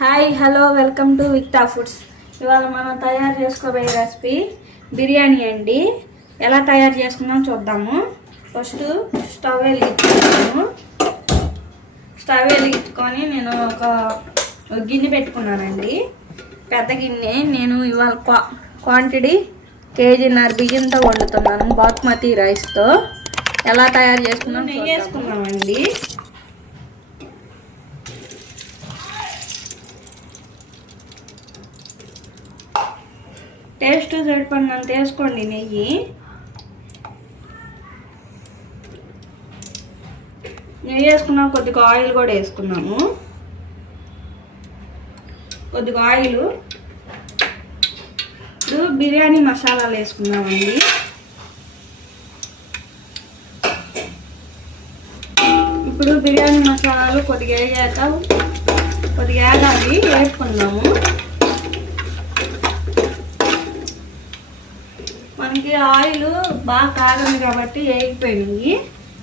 Hi hello welcome to Vikta foods ఇవాళ మనం తయారు చేసుకోబోయే రెసిపీ బిర్యానీ అండి. ఎలా తయారు చేసుకుందాం చూద్దాము. ఫస్ట్ స్టవ్ వెలిగించుకున్నాము స్టవ్ వెలిగించుకొని నేను ఒక గిన్నె పెట్టుకున్నానండి. పెద్ద గిన్నె నేను ఇవాళ క్వా క్వాంటిటీ కేజీన్నర బియ్యంతో వండుతున్నాను బాస్మతి రైస్తో ఎలా తయారు చేసుకున్నాం నెయ్యి వేసుకున్నామండి టేస్ట్ సరిపడినంత వేసుకోండి నెయ్యి. నెయ్యి వేసుకున్నాం కొద్దిగా ఆయిల్ కూడా వేసుకున్నాము. కొద్దిగా ఆయిల్. ఇప్పుడు బిర్యానీ మసాలాలు వేసుకున్నామండి ఇప్పుడు బిర్యానీ మసాలాలు కొద్దిగా వేయాక కొద్దిగా వేగాలి వేసుకున్నాము మనకి ఆయిల్ బాగా కాగింది కాబట్టి వేగిపోయినాయి.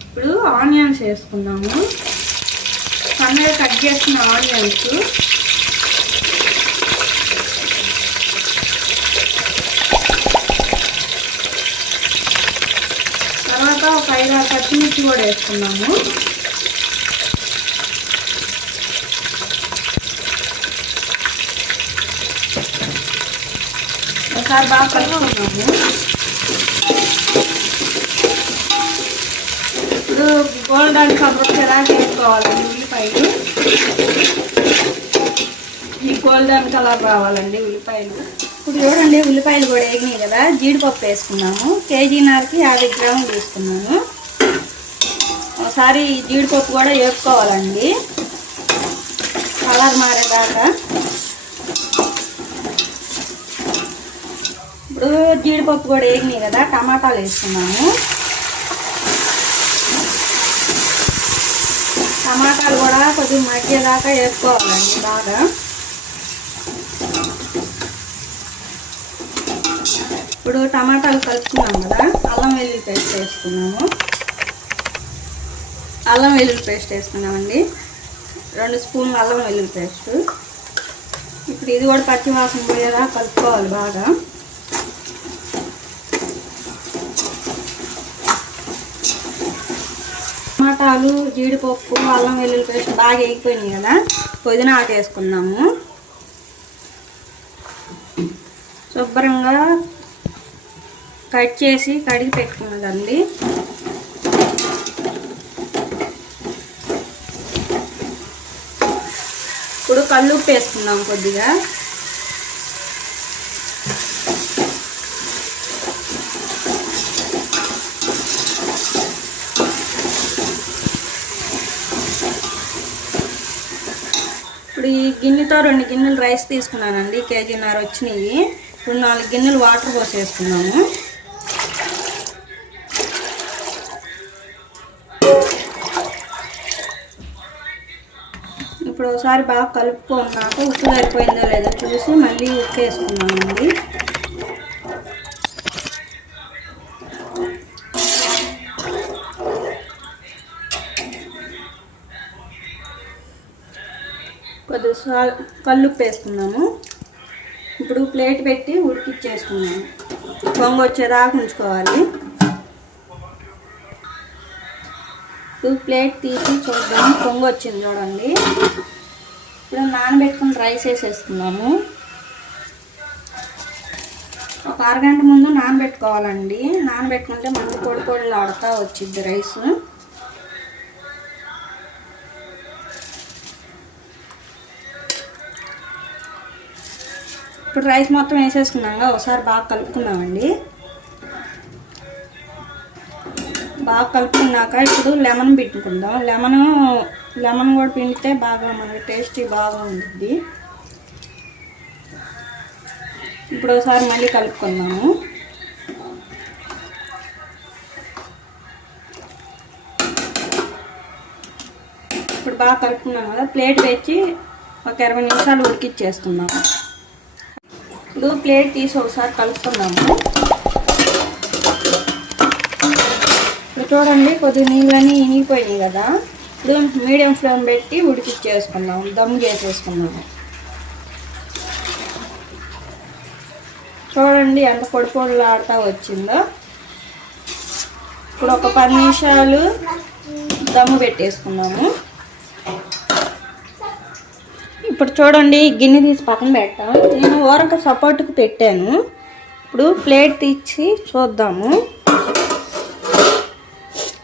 ఇప్పుడు ఆనియన్స్ వేసుకున్నాము సన్నగా కట్ చేసిన ఆనియన్స్. తర్వాత ఒక ఐదు పచ్చిమిర్చి కూడా వేసుకున్నాము ఒకసారి బాగా కలుపుకున్నాము ఇప్పుడు గోల్డెన్ కలర్ వచ్చేదాకా వేసుకోవాలండి ఉల్లిపాయలు. ఈ గోల్డెన్ కలర్ రావాలండి ఉల్లిపాయలు. ఇప్పుడు చూడండి ఉల్లిపాయలు కూడా వేగినాయి కదా. జీడిపప్పు వేసుకున్నాము. కేజీన్నరకి యాభై గ్రాములు తీసుకున్నాను ఒకసారి జీడిపప్పు కూడా వేసుకోవాలండి కలర్ మారేదాకా. ఇప్పుడు జీడిపప్పు కూడా వేగినాయి కదా టమాటాలు వేసుకున్నాము. టమాటాలు కూడా కొద్దిగా మగ్గేదాకా వేసుకోవాలండి బాగా. ఇప్పుడు టమాటాలు కలుపుకున్నాం కదా అల్లం వెల్లుల్లి పేస్ట్ వేసుకున్నాము. అల్లం వెల్లుల్లి పేస్ట్ వేసుకున్నామండి. రెండు స్పూన్లు అల్లం వెల్లుల్లి పేస్ట్. ఇప్పుడు ఇది కూడా పచ్చి వాసన పోయేలా కలుపుకోవాలి బాగా. టమాటాలు జీడిపప్పు అల్లం వెల్లుల్లి పేస్ట్ బాగా వేగిపోయినాయి కదా. పుదీనా ఆకు వేసుకుందాము. శుభ్రంగా కట్ చేసి కడిగి పెట్టుకున్నదండి. ఇప్పుడు కల్లుప్పు వేసుకుందాం కొద్దిగా. ఇప్పుడు ఈ గిన్నెతో రెండు గిన్నెలు రైస్ తీసుకున్నానండి కేజీన్నర వచ్చినాయి. ఇప్పుడు నాలుగు గిన్నెలు వాటర్ పోసేసుకున్నాము ఇప్పుడు ఒకసారి బాగా కలుపుకున్నాక ఉప్పు సరిపోయిందో లేదో చూసి మళ్ళీ ఉప్పు వేసుకున్నామండి కొద్దిగా సాల్ కల్లుప్పు వేసుకున్నాము. ఇప్పుడు ప్లేట్ పెట్టి ఉడికిచ్చేసుకున్నాము. పొంగ వచ్చేదాకా ఉంచుకోవాలి. ఇప్పుడు ప్లేట్ తీసి చూద్దాం. పొంగ వచ్చింది చూడండి. ఇప్పుడు నానబెట్టుకుని రైస్ వేసేసుకున్నాము. ఒక అరగంట ముందు నానబెట్టుకోవాలండి. నానబెట్టుకుంటే మంచి పొడి పొడిలు ఆడుతూ వచ్చింది రైస్. ఇప్పుడు రైస్ మొత్తం వేసేసుకున్నాక ఒకసారి బాగా కలుపుకున్నామండి బాగా కలుపుకున్నాక ఇప్పుడు లెమన్ పిండుకుందాం. లెమన్ లెమన్ కూడా పిండితే బాగా మనకి టేస్టీ బాగా ఉంటుంది. ఇప్పుడు ఒకసారి మళ్ళీ కలుపుకుందాము. ఇప్పుడు బాగా కలుపుకున్నాం కదా. ప్లేట్ పెట్టి ఒక ఇరవై నిమిషాలు ఉడికిచ్చేస్తున్నాము ఇప్పుడు ప్లేట్ తీసి ఒకసారి కలుపుకున్నాము ఇప్పుడు చూడండి కొద్దిగా నీళ్ళన్నీ ఇనిగిపోయినాయి కదా. ఇప్పుడు మీడియం ఫ్లేమ్ పెట్టి ఉడికిచ్చేసుకుందాం దమ్ చేసేసుకుందాము. చూడండి ఎంత పొడి పొడిలాడుతూ వచ్చిందో. ఇప్పుడు ఒక పది నిమిషాలు దమ్ము పెట్టేసుకున్నాము ఇప్పుడు చూడండి గిన్నె తీసి పక్కన పెడతాం. నేను ఊరక సపోర్ట్కి పెట్టాను. ఇప్పుడు ప్లేట్ తీసి చూద్దాము.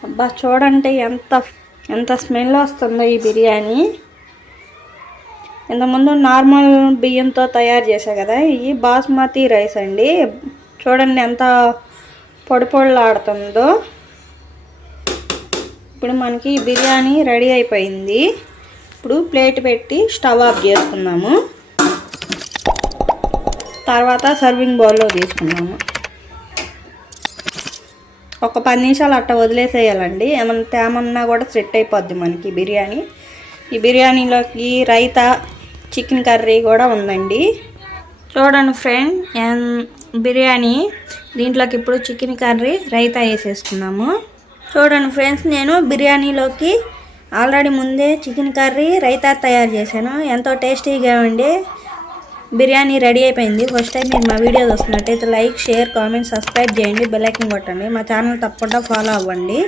అబ్బా చూడండి ఎంత ఎంత స్మెల్ వస్తుందో ఈ బిర్యానీ. ఇంతకుముందు నార్మల్ బియ్యంతో తయారు చేశా కదా ఇవి బాస్మతి రైస్ అండి. చూడండి ఎంత పొడి పొడిలాడుతుందో. ఇప్పుడు మనకి బిర్యానీ రెడీ అయిపోయింది. ఇప్పుడు ప్లేట్ పెట్టి స్టవ్ ఆఫ్ చేసుకున్నాము తర్వాత సర్వింగ్ బౌల్లో తీసుకున్నాము ఒక పది నిమిషాలు అట్ట వదిలేసేయాలండి. ఏమన్నా తేమన్నా కూడా సెట్ అయిపోద్ది మనకి బిర్యానీ. ఈ బిర్యానీలోకి రైతా చికెన్ కర్రీ కూడా ఉందండి. చూడండి ఫ్రెండ్ ఎన్- బిర్యానీ. దీంట్లోకి ఇప్పుడు చికెన్ కర్రీ రైతా వేసేసుకున్నాము చూడండి ఫ్రెండ్స్ నేను బిర్యానీలోకి ఆల్రెడీ ముందే చికెన్ కర్రీ రైతా తయారు చేశాను. ఎంతో టేస్టీగా ఉండి బిర్యానీ రెడీ అయిపోయింది. ఫస్ట్ టైం మీరు మా వీడియో చూస్తున్నట్టయితే లైక్ షేర్ కామెంట్ సబ్స్క్రైబ్ చేయండి. బెల్ ఐకన్ కొట్టండి. మా ఛానల్ తప్పకుండా ఫాలో అవ్వండి.